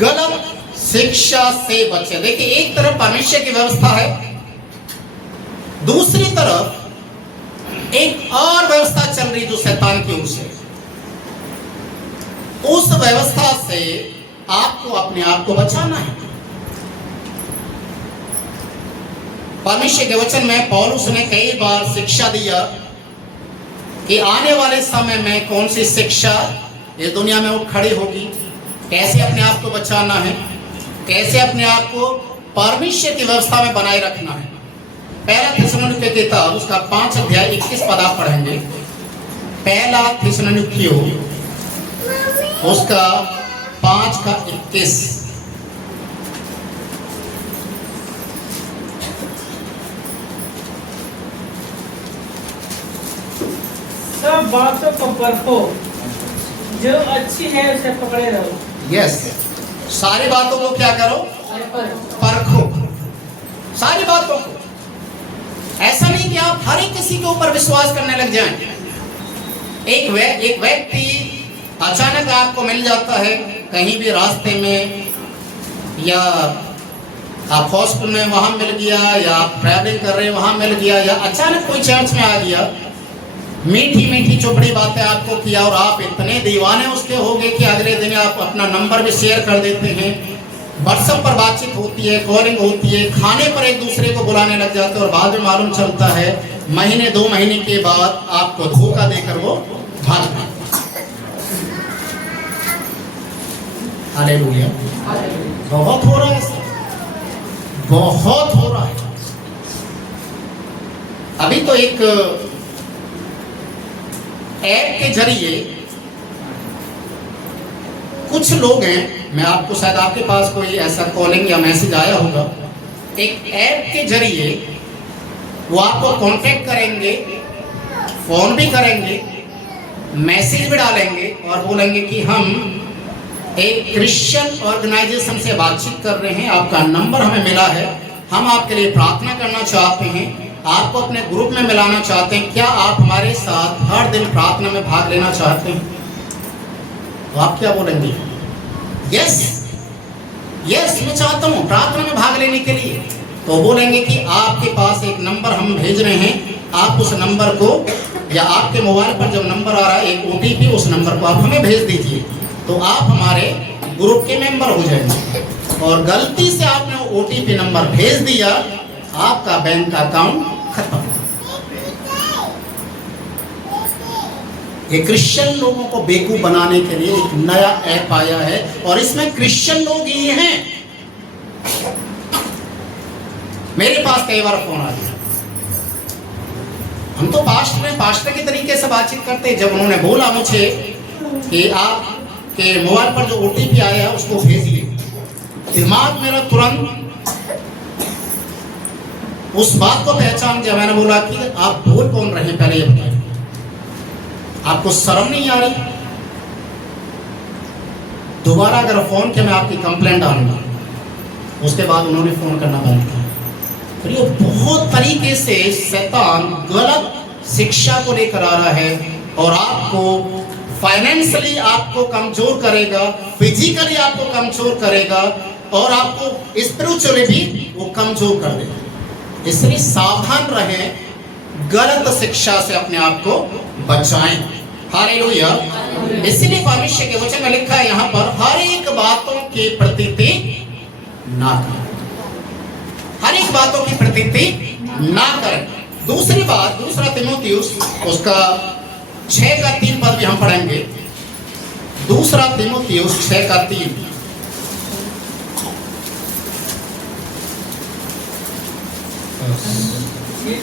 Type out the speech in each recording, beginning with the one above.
गलत शिक्षा से बचे। देखिए, एक तरफ परमेश्वर की व्यवस्था है, दूसरी तरफ एक और व्यवस्था चल रही जो शैतान की ओर से। उस व्यवस्था से आपको अपने आप को बचाना है। परमेश्वर के वचन में पौलुस ने कई बार शिक्षा दिया कि आने वाले समय में कौन सी शिक्षा इस दुनिया में वो खड़ी होगी, कैसे अपने आप को बचाना है, कैसे अपने आप को परमेश्वर की व्यवस्था में बनाए रखना है। पहला थिस्सलुनीके की किताब उसका 5 अध्याय 21 पद आप पढ़ेंगे। पहला थिस्सलुनीके उसका 5 का 21। सब बातों को परखो, जो अच्छी है उसे पकड़े रहो। यस, सारी बातों को क्या करो? परखो, सारी बातों को। ऐसा नहीं कि आप हर एक किसी के ऊपर विश्वास करने लग जाएं। एक व्यक्ति अचानक आपको मिल जाता है कहीं भी रास्ते में, या आप हॉस्पिटल में वहां मिल गया, या आप ट्रैवलिंग कर रहे हैं वहां मिल गया, या अचानक कोई चर्च में आ गया, मीठी मीठी चुपड़ी बातें आपको किया और आप इतने दीवाने उसके हो गए कि अगले दिन आप अपना नंबर भी शेयर कर देते हैं, व्हाट्सएप पर बातचीत होती है, कॉलिंग होती है, खाने पर एक दूसरे को बुलाने लग जाते हैं, और बाद में मालूम चलता है महीने 2 महीने के बाद आपको धोखा देकर वो भाग गया। हालेलुया। बहुत हो रहा है सर, बहुत हो रहा है। अभी तो एक ऐप के जरिए कुछ लोग हैं, मैं आपको शायद आपके पास कोई ऐसा कॉलिंग या मैसेज आया होगा, एक ऐप के जरिए वो आपको कांटेक्ट करेंगे, फोन भी करेंगे, मैसेज भी डालेंगे और बोलेंगे कि हम एक क्रिश्चियन ऑर्गेनाइजेशन से बातचीत कर रहे हैं, आपका नंबर हमें मिला है, हम आपके लिए प्रार्थना करना चाहते हैं, आपको अपने ग्रुप में मिलाना चाहते हैं, क्या आप हमारे साथ हर दिन प्रार्थना में भाग लेना चाहते हैं? तो आप क्या बोलेंगे? यस यस, मैं चाहता हूँ प्रार्थना में भाग लेने के लिए। तो बोलेंगे कि आपके पास एक नंबर हम भेज रहे हैं, आप उस नंबर को, या आपके मोबाइल पर जब नंबर आ रहा है एक OTP, उस नंबर को आप हमें भेज दीजिए, तो आप हमारे ग्रुप के मेंबर हो जाएंगे। और गलती से आपने OTP नंबर भेज दिया, आपका बैंक अकाउंट खत्म। ये क्रिश्चियन लोगों को बेवकूफ बनाने के लिए एक नया ऐप आया है, और इसमें क्रिश्चियन लोग ही हैं। मेरे पास कई बार फोन आ गया, हम तो पास्टर के तरीके से बातचीत करते हैं। जब उन्होंने बोला मुझे कि आपके मोबाइल पर जो OTP आया है उसको भेजिए, दिमाग मेरा तुरंत उस बात को पहचान गया। मैंने बोला कि आप बोल कौन रहे हैं, पहले ये बताइए, आपको शर्म नहीं आ रही? दोबारा अगर फोन किया मैं आपकी कंप्लेंट डालूंगा। उसके बाद उन्होंने फोन करना बंद किया। तो ये बहुत तरीके से शैतान गलत शिक्षा को लेकर आ रहा है, और आपको फाइनेंशियली आपको कमजोर करेगा, फिजिकली आपको कमजोर करेगा, और आपको स्पिरिचुअली भी वो कमजोर कर देगा। इसलिए सावधान रहें, गलत शिक्षा से अपने आप को बचाएं। हालेलुया। इसीलिए परमेश्वर के वचन में लिखा है यहाँ पर, हर एक बातों की प्रतीति ना करें, हर एक बातों की प्रतीति ना करें। दूसरी बात, दूसरा तीमुथियुस उसका 6 का 3 पद भी हम पढ़ेंगे। दूसरा तीमुथियुस 6 का 3।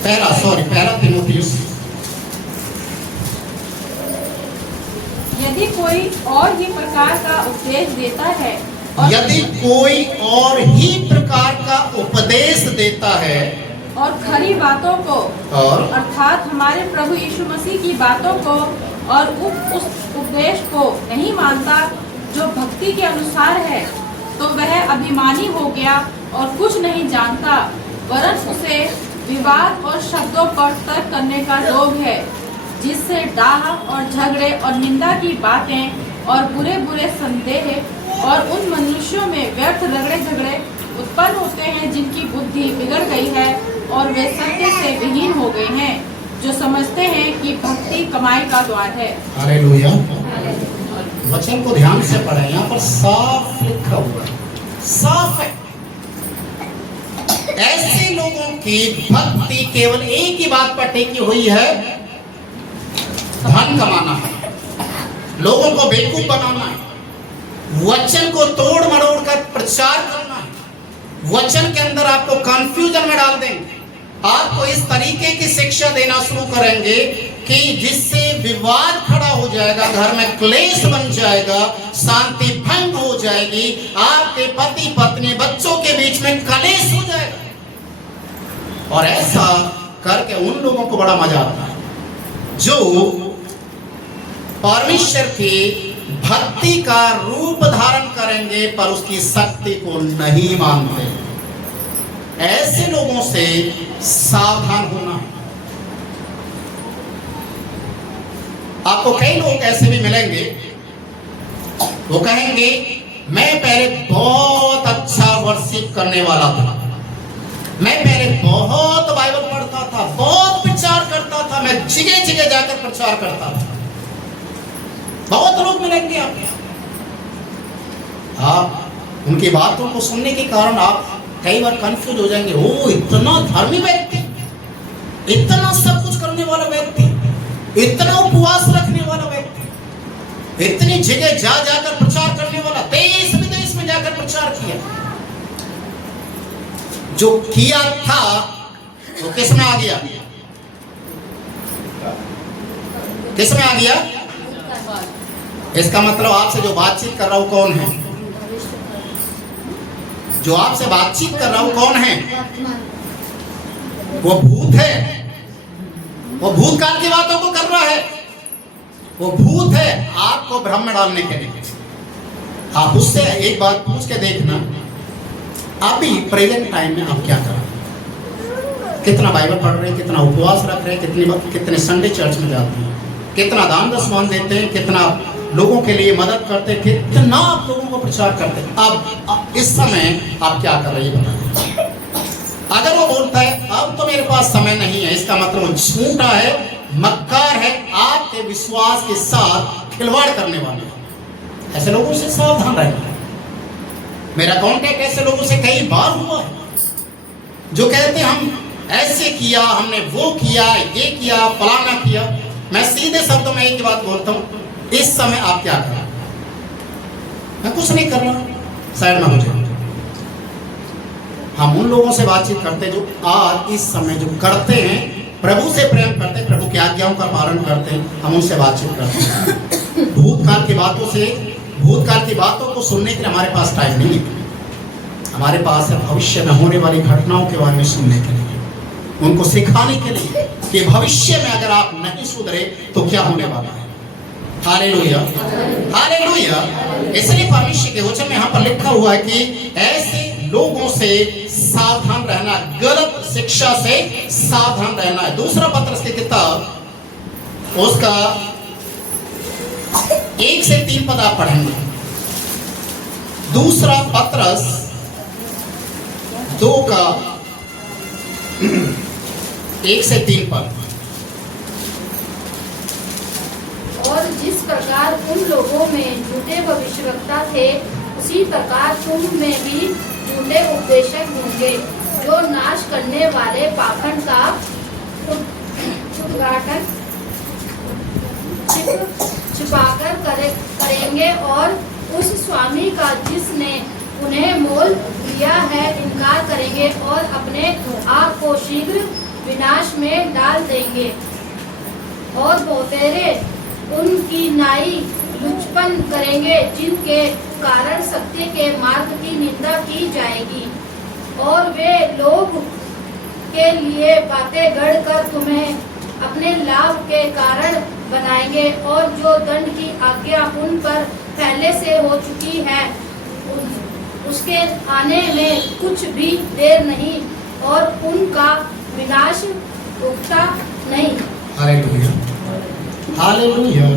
पहला तीमुथियुस। यदि कोई और ही प्रकार का उपदेश देता है, यदि कोई और ही प्रकार का उपदेश देता है और खरी बातों को, और अर्थात हमारे प्रभु यीशु मसीह की बातों को और उस उपदेश को नहीं मानता जो भक्ति के अनुसार है, तो वह अभिमानी हो गया और कुछ नहीं जानता, वरन उसे विवाद और शब्दों पर तर्क करने का रोग है, जिससे डाह और झगड़े और निंदा की बातें और बुरे बुरे संदेह और उन मनुष्यों में व्यर्थ झगड़े उत्पन्न होते हैं जिनकी बुद्धि बिगड़ गई है और वे सत्य से विहीन हो गए हैं, जो समझते हैं कि भक्ति कमाई का द्वार है। हालेलुया। वचन को ध्यान से पढ़ें, यहाँ पर साफ लिखा हुआ है, साफ है। ऐसे लोगों की भक्ति केवल एक ही बात पर टिकी हुई है, धन कमाना है, लोगों को बेवकूफ बनाना है, वचन को तोड़ मरोड़ कर प्रचार करना है, वचन के अंदर आपको कंफ्यूजन में डाल देंगे, आपको इस तरीके की शिक्षा देना शुरू करेंगे कि जिससे विवाद खड़ा हो जाएगा, घर में क्लेश बन जाएगा, शांति भंग हो जाएगी, आपके पति पत्नी बच्चों के बीच में कलेश हो जाएगा। और ऐसा करके उन लोगों को बड़ा मजा आता है जो परमेश्वर की भक्ति का रूप धारण करेंगे पर उसकी शक्ति को नहीं मानते। ऐसे लोगों से सावधान होना है। आपको कई लोग ऐसे भी मिलेंगे, वो कहेंगे मैं पहले बहुत अच्छा वर्शिप करने वाला था, मैं पहले बहुत बाइबल पढ़ता था, बहुत प्रचार करता था, मैं जगह जगह जाकर प्रचार करता था। बहुत लोग मिलेंगे आप उनकी बातों को सुनने के कारण आप कई बार कंफ्यूज हो जाएंगे। ओ, इतना धर्मी व्यक्ति, इतना सब कुछ करने वाला व्यक्ति, इतना उपवास रखने वाला व्यक्ति, इतनी जगह जा जाकर प्रचार करने वाला, देश विदेश में जाकर प्रचार किया, जो किया था वो किस में आ गया? किस में आ गया? इसका मतलब आपसे जो बातचीत कर रहा हूं कौन है? जो आपसे बातचीत कर रहा हूं कौन है? वो भूत है। वो भूतकाल की बातों को कर रहा है। वो भूत है आपको भ्रम में डालने के लिए। आप उससे एक बात पूछ के देखना, अभी प्रेजेंट टाइम में आप क्या कर रहे हैं? कितना बाइबल पढ़ रहे हैं, कितना उपवास रख रहे हैं, कितने संडे चर्च में जाते हैं, कितना दान दशमान देते हैं, कितना लोगों के लिए मदद करते हैं, कितना आप लोगों को प्रचार करते हैं। अब इस समय आप क्या कर रहे हैं बताइए। अगर वो बोलता है अब तो मेरे पास समय नहीं है, इसका मतलब वो झूठा है, मक्कार है, आपके विश्वास के साथ खिलवाड़ करने वाले हैं। ऐसे लोगों से सावधान रहना। मेरा कांटेक्ट ऐसे लोगों से कई बार हुआ है जो कहते हैं हम ऐसे किया, हमने वो किया, ये किया, फलाना किया। मैं सीधे शब्दों में एक बात बोलता हूँ, इस समय आप क्या कर रहे हैं? मैं कुछ नहीं कर रहा, साइड में हो जाए। हम उन लोगों से बातचीत करते हैं जो आज इस समय जो करते हैं, प्रभु से प्रेम करते हैं, प्रभु की आज्ञाओं का पालन करते हैं, हम उनसे बातचीत करते हैं। भूतकाल की बातों से, भूतकाल की बातों को सुनने के लिए हमारे पास टाइम नहीं है। हमारे पास है भविष्य में होने वाली घटनाओं के बारे में सुनने के लिए, उनको सिखाने के लिए कि भविष्य में अगर आप नहीं सुधरे तो क्या होने वाला है। Hallelujah, hallelujah. इसलिए परमेश्वर के वचन में यहाँ पर लिखा हुआ है कि ऐसे लोगों से सावधान रहना, गलत शिक्षा से सावधान रहना है। दूसरा पत्रस की किताब उसका 1 से 3 पद आप पढ़ेंगे। दूसरा पत्रस 2 का 1 से 3 पद। और जिस प्रकार उन लोगों में झूठे भविष्यवक्ता थे, उसी प्रकार तुम में भी झूठे उपदेशक होंगे, जो नाश करने वाले पाखंड का उद्घाटन छिपाकर करेंगे और उस स्वामी का जिसने उन्हें मोल दिया है इनकार करेंगे और अपने आप को शीघ्र विनाश में डाल देंगे। और बहुतेरे उनकी नाई लुचपन करेंगे, जिनके कारण सत्य के मार्ग की निंदा की जाएगी। और वे लोग के लिए बातें गढ़कर तुम्हें अपने लाभ के कारण बनाएंगे, और जो दंड की आज्ञा उन पर पहले से हो चुकी है उसके आने में कुछ भी देर नहीं, और उनका विनाश रुकता नहीं। Hallelujah, hallelujah.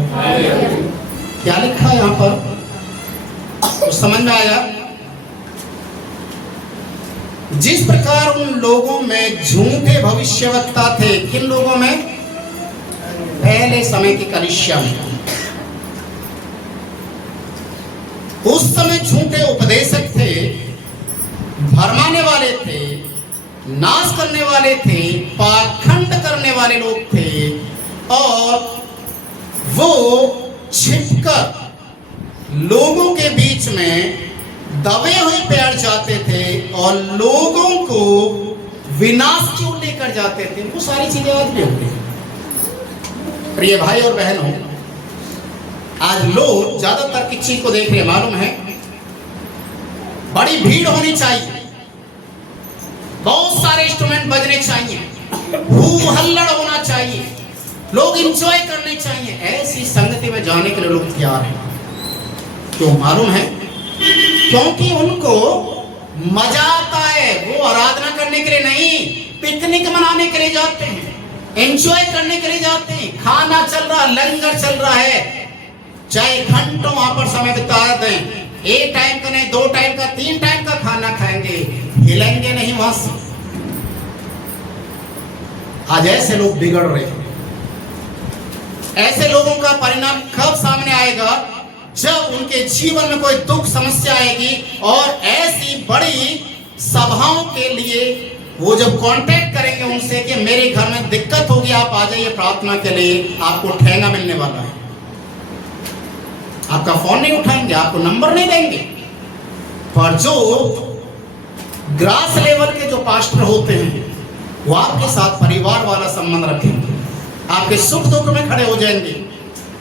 क्या लिखा है यहाँ पर? तो समझ में आया? जिस प्रकार उन लोगों में झूठे भविष्यवक्ता थे, किन लोगों में? पहले समय की कलीसिया में। उस समय झूठे उपदेशक थे, भरमाने वाले थे, नाश करने वाले थे, पाखंड करने वाले लोग थे, और वो छिपकर लोगों के बीच में दबे हुए पैर जाते थे और लोगों को विनाश की ओर लेकर जाते थे। वो सारी चीजें आज भी होती हैं। प्रिय भाई और बहनों, आज लोग ज्यादातर किस चीज को देख रहे हैं मालूम है? बड़ी भीड़ होनी चाहिए, बहुत सारे इंस्ट्रूमेंट बजने चाहिए, हू हल्लड़ होना चाहिए, लोग एंजॉय करने चाहिए। ऐसी संगति में जाने के लिए लोग तैयार हैं। क्यों मालूम है? क्योंकि उनको मजा आता है। वो आराधना करने के लिए नहीं, पिकनिक मनाने के लिए जाते हैं, एंजॉय करने के लिए जाते हैं। खाना चल रहा, लंगर चल रहा है, चाहे घंटों वहां पर समय बिता दें, एक टाइम का नहीं, 2 टाइम का, 3 टाइम का खाना खाएंगे, हिलेंगे नहीं वहां से। आज ऐसे लोग बिगड़ रहे हैं। ऐसे लोगों का परिणाम कब सामने आएगा? जब उनके जीवन में कोई दुख समस्या आएगी और ऐसी बड़ी सभाओं के लिए वो जब कांटेक्ट करेंगे उनसे कि मेरे घर में दिक्कत होगी, आप आ जाइए प्रार्थना के लिए, आपको ठेंगा मिलने वाला है। आपका फोन नहीं उठाएंगे, आपको नंबर नहीं देंगे। पर जो ग्रास लेवल के जो पास्टर होते हैं वो आपके साथ परिवार वाला संबंध रखेंगे, आपके सुख दुख में खड़े हो जाएंगे।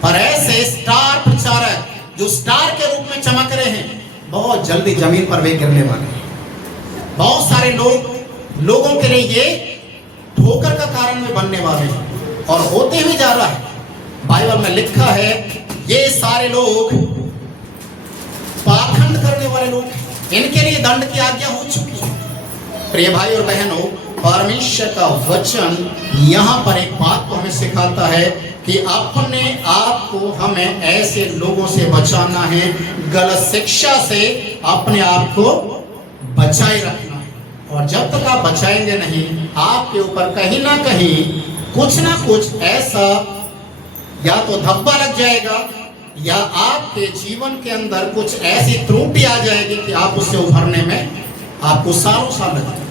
पर ऐसे स्टार प्रचारक जो स्टार के रूप में चमक रहे हैं, बहुत जल्दी जमीन पर वे गिरने वाले हैं। बहुत सारे लोगों के लिए ये ठोकर का कारण में बनने वाले हैं और होते हुए जा रहा है। बाइबल में लिखा है ये सारे लोग पाखंड करने वाले लोग, इनके लिए दंड की आज्ञा हो चुकी है। प्रिय भाई और बहनों, परमेश्वर का वचन यहाँ पर एक बात को हमें सिखाता है कि अपने आप को हमें ऐसे लोगों से बचाना है, गलत शिक्षा से अपने आप को बचाए रखना है। और जब तक आप बचाएंगे नहीं, आपके ऊपर कहीं ना कहीं कुछ ना कुछ ऐसा या तो धब्बा लग जाएगा या आपके जीवन के अंदर कुछ ऐसी त्रुटि आ जाएगी कि आप उससे उभरने में आपको सालों साल लगेंगे।